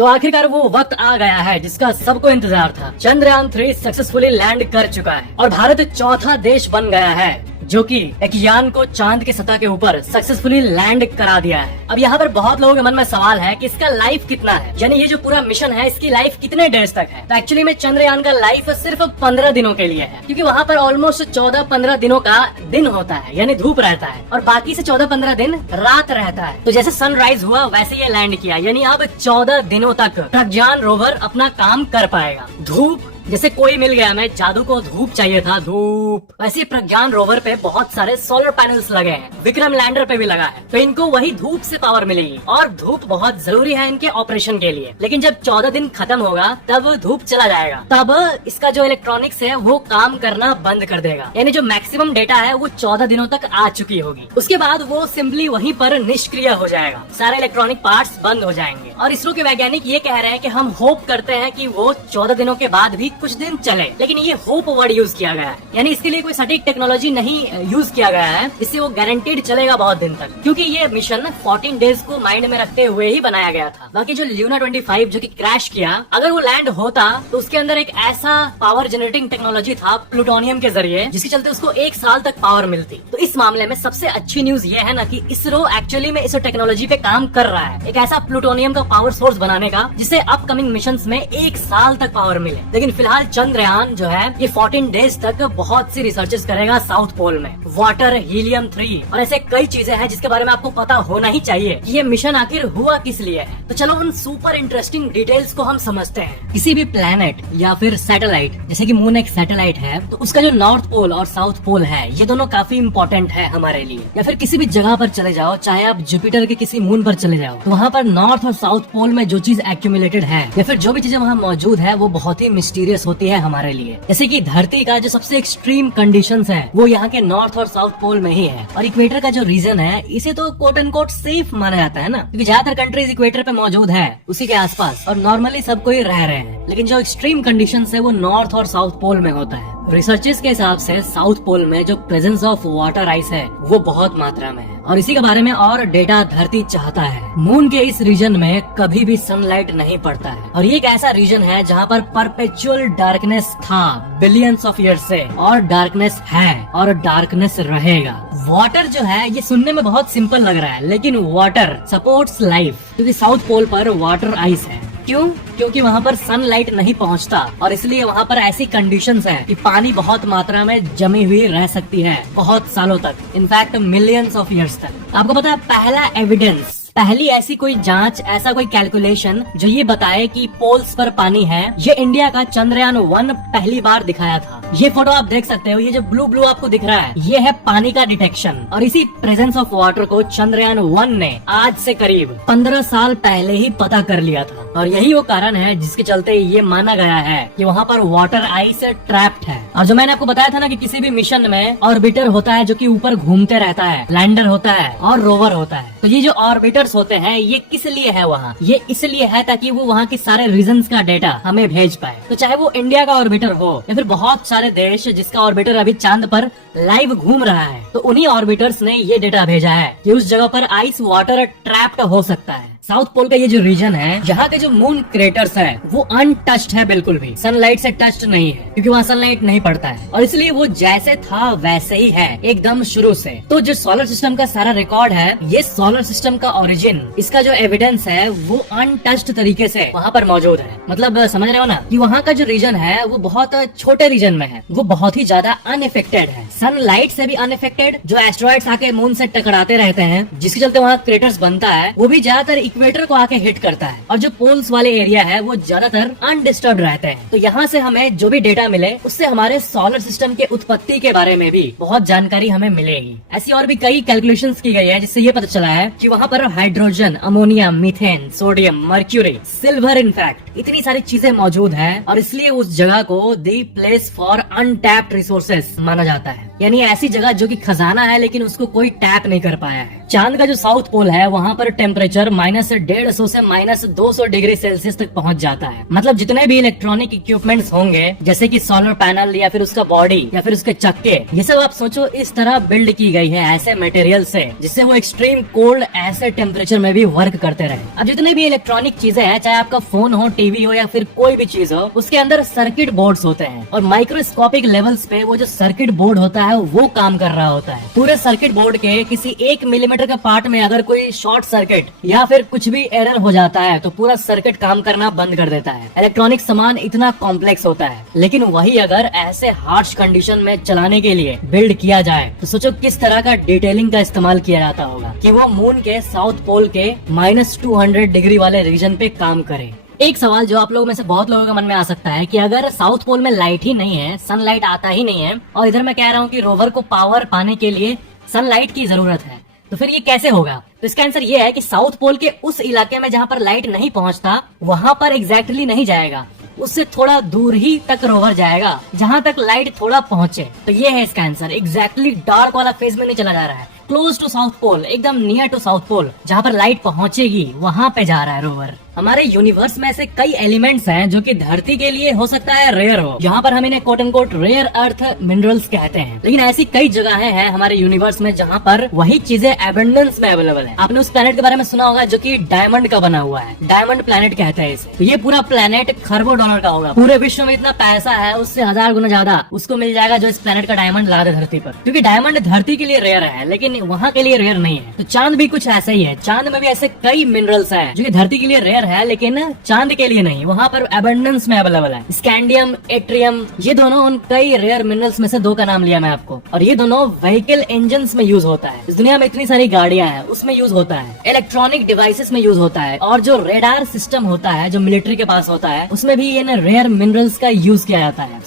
तो आखिरकार वो वक्त आ गया है जिसका सबको इंतजार था। चंद्रयान-3 सक्सेसफुली लैंड कर चुका है और भारत चौथा देश बन गया है जो कि एक यान को चांद की सतह के ऊपर सक्सेसफुली लैंड करा दिया है। अब यहाँ पर बहुत लोगों के मन में सवाल है कि इसका लाइफ कितना है, यानी ये जो पूरा मिशन है इसकी लाइफ कितने डेज तक है। तो एक्चुअली में चंद्रयान का लाइफ सिर्फ 15 दिनों के लिए है, क्योंकि वहाँ पर ऑलमोस्ट 14-15 दिनों का दिन होता है, यानी धूप रहता है, और बाकी से 14-15 दिन रात रहता है। तो जैसे सनराइज हुआ वैसे ये लैंड किया, यानी अब 14 दिनों तक प्रज्ञान रोवर अपना काम कर पाएगा। धूप जैसे कोई मिल गया, मैं जादू को धूप चाहिए था, धूप, वैसे प्रज्ञान रोवर पे बहुत सारे सोलर पैनल्स लगे हैं, विक्रम लैंडर पे भी लगा है, तो इनको वही धूप से पावर मिलेगी और धूप बहुत जरूरी है इनके ऑपरेशन के लिए। लेकिन जब 14 दिन खत्म होगा तब धूप चला जाएगा, तब इसका जो इलेक्ट्रॉनिक्स है वो काम करना बंद कर देगा, यानी जो मैक्सिमम डेटा है वो 14 दिनों तक आ चुकी होगी। उसके बाद वो सिंपली वहीं पर निष्क्रिय हो जाएगा, सारे इलेक्ट्रॉनिक पार्ट्स बंद हो जाएंगे। और इसरो के वैज्ञानिक ये कह रहे हैं कि हम होप करते हैं कि वो 14 दिनों के बाद भी कुछ दिन चले, लेकिन ये होप वर्ड यूज किया गया है, यानी इसके लिए कोई सटीक टेक्नोलॉजी नहीं यूज किया गया है इससे वो गारंटीड चलेगा बहुत दिन तक, क्योंकि ये मिशन 14 डेज को माइंड में रखते हुए ही बनाया गया था। बाकी जो ल्यूना 25 जो कि क्रैश किया, अगर वो लैंड होता तो उसके अंदर एक ऐसा पावर जनरेटिंग टेक्नोलॉजी था प्लूटोनियम के जरिए, जिसके चलते उसको 1 साल तक पावर मिलती। तो इस मामले में सबसे अच्छी न्यूज ये है ना कि इसरो एक्चुअली में इस टेक्नोलॉजी पे काम कर रहा है, एक ऐसा प्लूटोनियम का पावर सोर्स बनाने का जिससे अपकमिंग मिशन में 1 साल तक पावर मिले। लेकिन फिलहाल चंद्रयान जो है ये 14 डेज तक बहुत सी रिसर्चेस करेगा साउथ पोल में, वाटर, हीलियम 3 और ऐसे कई चीजें हैं जिसके बारे में आपको पता होना ही चाहिए कि ये मिशन आखिर हुआ किस लिए है। तो चलो उन सुपर इंटरेस्टिंग डिटेल्स को हम समझते हैं। किसी भी प्लेनेट या फिर सैटेलाइट, जैसे कि मून एक सैटेलाइट है, तो उसका जो नॉर्थ पोल और साउथ पोल है ये दोनों काफी इंपॉर्टेंट है हमारे लिए। या फिर किसी भी जगह पर चले जाओ, चाहे आप जुपिटर के किसी मून पर चले जाओ, तो वहाँ पर नॉर्थ और साउथ पोल में जो चीज एक्यूमुलेटेड है या फिर जो भी चीजें वहाँ मौजूद है वो बहुत ही मिस्टीरियस होती है हमारे लिए। जैसे कि धरती का जो सबसे एक्सट्रीम कंडीशंस है वो यहाँ के नॉर्थ और साउथ पोल में ही है, और इक्वेटर का जो रीजन है इसे तो कोट एंड कोट सेफ माना जाता है ना, क्योंकि ज्यादातर कंट्रीज इक्वेटर पे मौजूद है उसी के आसपास और नॉर्मली सब कोई रह रहे हैं। लेकिन जो एक्सट्रीम कंडीशंस है वो नॉर्थ और साउथ पोल में होता है। रिसर्चेस के हिसाब से साउथ पोल में जो प्रेजेंस ऑफ वाटर आइस है वो बहुत मात्रा में है, और इसी के बारे में और डेटा धरती चाहता है। मून के इस रीजन में कभी भी सनलाइट नहीं पड़ता है, और ये एक ऐसा रीजन है जहाँ पर परपेचुअल डार्कनेस था बिलियंस ऑफ ईयर्स से, और डार्कनेस है और डार्कनेस रहेगा। वाटर जो है ये सुनने में बहुत सिंपल लग रहा है, लेकिन वाटर सपोर्ट्स लाइफ, क्योंकि साउथ पोल पर वाटर आइस है। क्यों? क्योंकि वहाँ पर सनलाइट नहीं पहुँचता, और इसलिए वहाँ पर ऐसी कंडीशंस हैं कि पानी बहुत मात्रा में जमी हुई रह सकती है बहुत सालों तक, इनफैक्ट मिलियंस ऑफ ईयर्स तक। आपको पता है पहला एविडेंस, पहली ऐसी कोई जांच, ऐसा कोई कैलकुलेशन जो ये बताए कि पोल्स पर पानी है, ये इंडिया का चंद्रयान 1 पहली बार दिखाया था। ये फोटो आप देख सकते हो, ये जो ब्लू ब्लू आपको दिख रहा है ये है पानी का डिटेक्शन, और इसी प्रेजेंस ऑफ वाटर को चंद्रयान 1 ने आज से करीब 15 साल पहले ही पता कर लिया था। और यही वो कारण है जिसके चलते ये माना गया है कि वहाँ पर वाटर आइस ट्रैप्ड है। और जो मैंने आपको बताया था ना कि किसी भी मिशन में ऑर्बिटर होता है जो कि ऊपर घूमते रहता है, लैंडर होता है और रोवर होता है, तो ये जो ऑर्बिटर्स होते हैं ये किस लिए है वहाँ, ये इसलिए है ताकि वो वहाँ के सारे रीजन्स का डेटा हमें भेज पाए। तो चाहे वो इंडिया का ऑर्बिटर हो या फिर बहुत सारे देश जिसका ऑर्बिटर अभी चांद पर लाइव घूम रहा है, तो उन्हीं ऑर्बिटर्स ने ये डेटा भेजा है कि उस जगह पर आइस वाटर ट्रैप्ड हो सकता है। साउथ पोल का ये जो रीजन है, यहाँ के जो मून क्रेटर्स है वो अनटच्ड है, बिल्कुल भी सनलाइट से टच्ड नहीं है, क्योंकि वहाँ सनलाइट नहीं पड़ता है, और इसलिए वो जैसे था वैसे ही है एकदम शुरू से। तो जो सोलर सिस्टम का सारा रिकॉर्ड है, ये सोलर सिस्टम का ओरिजिन, इसका जो एविडेंस है वो अनटच्ड तरीके से वहाँ पर मौजूद है। मतलब समझ रहे हो ना कि वहाँ का जो रीजन है वो बहुत छोटे रीजन में है, वो बहुत ही ज्यादा अनइफेक्टेड है, सनलाइट से भी अनइफेक्टेड। जो एस्ट्रॉइड्स आके मून से टकराते रहते हैं जिसके चलते वहाँ क्रेटर्स बनता है, वो भी ज्यादातर इक्वेटर को आके हिट करता है, और जो पोल्स वाले एरिया है वो ज्यादातर अनडिस्टर्ब रहते हैं। तो यहाँ से हमें जो भी डेटा मिले उससे हमारे सोलर सिस्टम के उत्पत्ति के बारे में भी बहुत जानकारी हमें मिलेगी। ऐसी और भी कई कैलकुलेशंस की गई है जिससे ये पता चला है कि वहाँ पर hydrogen, ammonia, methane, sodium, mercury, silver, in fact इतनी सारी चीजें मौजूद है, और इसलिए उस जगह को the place for untapped resources माना जाता है। यानी ऐसी जगह जो कि खजाना है लेकिन उसको कोई टैप नहीं कर पाया है। चांद का जो साउथ पोल है वहाँ पर टेम्परेचर -150 से -200 डिग्री सेल्सियस तक पहुँच जाता है। मतलब जितने भी इलेक्ट्रॉनिक इक्विपमेंट्स होंगे जैसे कि सोलर पैनल या फिर उसका बॉडी या फिर उसके चक्के, ये सब आप सोचो इस तरह बिल्ड की गई है ऐसे मटेरियल से जिससे वो एक्सट्रीम कोल्ड ऐसे टेम्परेचर में भी वर्क करते रहे। अब जितने भी इलेक्ट्रॉनिक चीजें हैं, चाहे आपका फोन हो, टीवी हो या फिर कोई भी चीज हो, उसके अंदर सर्किट बोर्ड्स होते हैं और माइक्रोस्कोपिक लेवल्स पे वो जो सर्किट बोर्ड होता है वो काम कर रहा होता है। पूरे सर्किट बोर्ड के किसी 1 मिलीमीटर के पार्ट में अगर कोई शॉर्ट सर्किट या फिर कुछ भी एरर हो जाता है तो पूरा सर्किट काम करना बंद कर देता है। इलेक्ट्रॉनिक सामान इतना कॉम्प्लेक्स होता है, लेकिन वही अगर ऐसे हार्श कंडीशन में चलाने के लिए बिल्ड किया जाए तो सोचो किस तरह का डिटेलिंग का इस्तेमाल किया जाता होगा कि वो मून के साउथ पोल के -200 डिग्री वाले रीजन पे काम करे। एक सवाल जो आप लोगों में से बहुत लोगों के मन में आ सकता है कि अगर साउथ पोल में लाइट ही नहीं है, सनलाइट आता ही नहीं है, और इधर मैं कह रहा हूँ कि रोवर को पावर पाने के लिए सनलाइट की जरूरत है, तो फिर ये कैसे होगा? तो इसका आंसर ये है कि साउथ पोल के उस इलाके में जहाँ पर लाइट नहीं पहुँचता वहाँ पर एग्जैक्टली नहीं जाएगा, उससे थोड़ा दूर ही तक रोवर जाएगा जहाँ तक लाइट थोड़ा पहुँचे। तो ये है इसका आंसर, एग्जैक्टली डार्क वाला फेज में नहीं चला जा रहा है, क्लोज टू साउथ पोल, एकदम नियर टू साउथ पोल, जहाँ पर लाइट पहुँचेगी वहाँ पे जा रहा है रोवर। हमारे यूनिवर्स में ऐसे कई एलिमेंट्स हैं जो कि धरती के लिए हो सकता है रेयर हो, यहाँ पर हम इन्हें quote and quote rare earth minerals कहते हैं। लेकिन ऐसी कई जगहें हैं हमारे यूनिवर्स में जहाँ पर वही चीजें एबंडेंस में अवेलेबल है। आपने उस प्लेनेट के बारे में सुना होगा जो कि डायमंड का बना हुआ है, डायमंड प्लेनेट कहते हैं इसे। तो ये पूरा प्लेनेट खरबों डॉलर का होगा, पूरे विश्व में इतना पैसा है उससे 1000 गुना ज्यादा उसको मिल जाएगा जो इस प्लेनेट का डायमंड ला दे धरती पर, क्योंकि डायमंड धरती के लिए रेयर है लेकिन वहाँ के लिए रेयर नहीं है। तो चांद भी कुछ ऐसा ही है, चांद में भी ऐसे कई मिनरल्स है जो कि धरती के लिए रेयर है लेकिन चांद के लिए नहीं, वहाँ पर एबंडेंस में अवेलेबल है। स्कैंडियम, एट्रियम, ये दोनों उन कई रेयर मिनरल्स में से 2 का नाम लिया मैं आपको, और ये दोनों व्हीकल इंजन्स में यूज होता है। इस दुनिया में इतनी सारी गाड़ियां हैं उसमें यूज होता है, इलेक्ट्रॉनिक डिवाइसेस में यूज होता है, और जो रेडार सिस्टम होता है जो मिलिट्री के पास होता है उसमें भी इन रेयर मिनरल्स का यूज किया जाता है।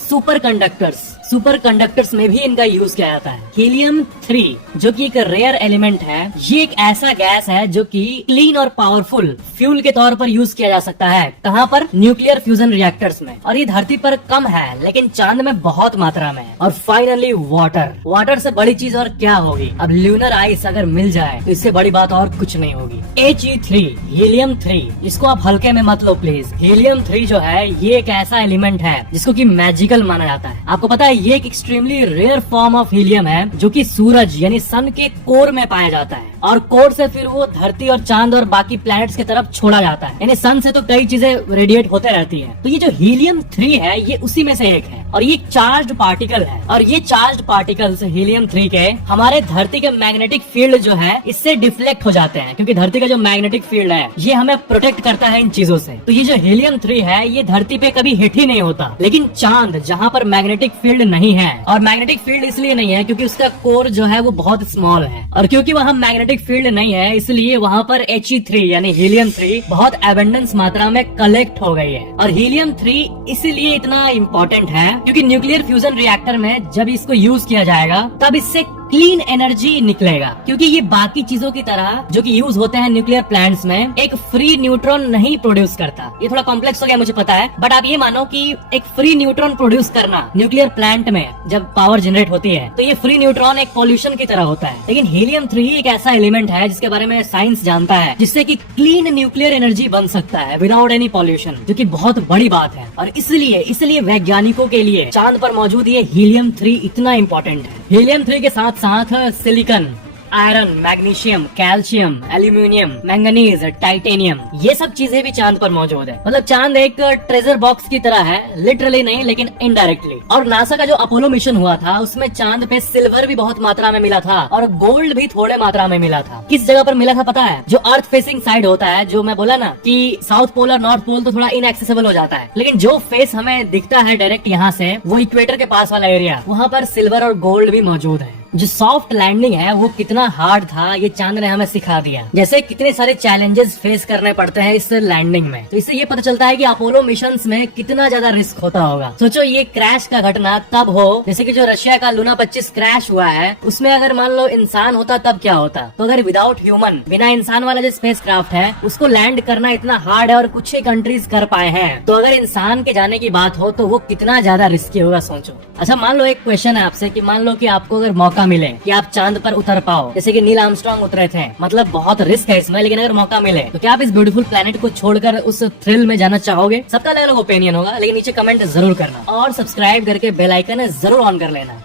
सुपर कंडक्टर्स में भी इनका यूज किया जाता है। हीलियम 3 जो कि एक रेयर एलिमेंट है, ये एक ऐसा गैस है जो कि क्लीन और पावरफुल फ्यूल के तौर पर यूज किया जा सकता है। कहाँ पर? न्यूक्लियर फ्यूजन रिएक्टर्स में। और ये धरती पर कम है लेकिन चांद में बहुत मात्रा में है। और फाइनली वाटर से बड़ी चीज और क्या होगी? अब ल्यूनर आइस अगर मिल जाए तो इससे बड़ी बात और कुछ नहीं होगी। He3 हीलियम 3, इसको आप हल्के में मत लो प्लीज। हीलियम 3 जो है ये एक ऐसा एलिमेंट है जिसको कि मैजिकल माना जाता है। आपको पता है ये एक extremely rare form of helium है जो कि सूरज यानी सन के कोर में पाया जाता है, और कोर से फिर वो धरती और चांद और बाकी प्लैनेट्स की तरफ छोड़ा जाता है। यानी सन से तो कई चीजें रेडिएट होते रहती हैं। तो ये जो हीलियम 3 है ये उसी में से एक है, और ये चार्ज्ड पार्टिकल है, और ये चार्ज्ड पार्टिकल्स हीलियम 3 के हमारे धरती के मैग्नेटिक फील्ड जो है इससे डिफ्लेक्ट हो जाते हैं, क्योंकि धरती का जो मैग्नेटिक फील्ड है ये हमें प्रोटेक्ट करता है इन चीजों से। तो ये जो हीलियम 3 है ये धरती पे कभी हिट ही नहीं होता, लेकिन चांद जहाँ पर मैग्नेटिक फील्ड नहीं है, और मैग्नेटिक फील्ड इसलिए नहीं है क्योंकि उसका कोर जो है वो बहुत स्मॉल है, और क्योंकि वहाँ मैग्नेटिक फील्ड नहीं है इसलिए वहाँ पर He3 यानी हीलियम 3 बहुत एबंडेंस मात्रा में कलेक्ट हो गई है। और हीलियम 3 इसीलिए इतना इम्पोर्टेंट है क्योंकि न्यूक्लियर फ्यूजन रिएक्टर में जब इसको यूज किया जाएगा तब इससे क्लीन एनर्जी निकलेगा, क्योंकि ये बाकी चीजों की तरह जो कि यूज होते हैं न्यूक्लियर प्लांट्स में एक फ्री न्यूट्रॉन नहीं प्रोड्यूस करता। ये थोड़ा कॉम्प्लेक्स हो गया मुझे पता है, बट आप ये मानो कि एक फ्री न्यूट्रॉन प्रोड्यूस करना न्यूक्लियर प्लांट में जब पावर जनरेट होती है तो ये फ्री न्यूट्रॉन एक पॉल्यूशन की तरह होता है। लेकिन हीलियम 3 एक ऐसा एलिमेंट है जिसके बारे में साइंस जानता है जिससे कि क्लीन न्यूक्लियर एनर्जी बन सकता है विदाउट एनी पॉल्यूशन, जो कि बहुत बड़ी बात है। और इसलिए वैज्ञानिकों के लिए चांद पर मौजूद ये हीलियम 3 इतना इम्पोर्टेंट है। हीलियम 3 के साथ साथ silicon, iron, magnesium, calcium, aluminium, manganese, titanium, ये सब चीजें भी चांद पर मौजूद है। मतलब चांद एक ट्रेजर बॉक्स की तरह है, लिटरली नहीं लेकिन इनडायरेक्टली। और नासा का जो अपोलो मिशन हुआ था उसमें चांद पे सिल्वर भी बहुत मात्रा में मिला था और गोल्ड भी थोड़े मात्रा में मिला था। किस जगह पर मिला था पता है? जो अर्थ फेसिंग साइड होता है, जो मैं बोला ना कि साउथ पोल और नॉर्थ पोल तो थोड़ा इनएक्सेसिबल हो जाता है, लेकिन जो फेस हमें दिखता है डायरेक्ट यहाँ से, वो इक्वेटर के पास वाला एरिया, वहाँ पर सिल्वर और गोल्ड भी मौजूद है। जो सॉफ्ट लैंडिंग है वो कितना हार्ड था ये चांद ने हमें सिखा दिया। जैसे कितने सारे चैलेंजेस फेस करने पड़ते हैं इस लैंडिंग में, तो इससे ये पता चलता है कि अपोलो मिशंस में कितना ज्यादा रिस्क होता होगा। सोचो ये क्रैश का घटना तब हो जैसे कि जो रशिया का लूना 25 क्रैश हुआ है, उसमें अगर मान लो इंसान होता तब क्या होता। तो अगर विदाउट ह्यूमन, बिना इंसान वाला जो स्पेस क्राफ्ट है उसको लैंड करना इतना हार्ड है और कुछ ही कंट्रीज कर पाए हैं, तो अगर इंसान के जाने की बात हो तो वो कितना ज्यादा रिस्की होगा सोचो। अच्छा मान लो एक क्वेश्चन है आपसे कि मान लो कि आपको अगर मौका मिले कि आप चांद पर उतर पाओ, जैसे कि नील आर्मस्ट्रांग उतरे थे, मतलब बहुत रिस्क है इसमें, लेकिन अगर मौका मिले तो क्या आप इस ब्यूटीफुल प्लेनेट को छोड़कर उस थ्रिल में जाना चाहोगे? सबका अलग अलग ओपिनियन होगा, लेकिन नीचे कमेंट जरूर करना और सब्सक्राइब करके बेल आइकन जरूर ऑन कर लेना।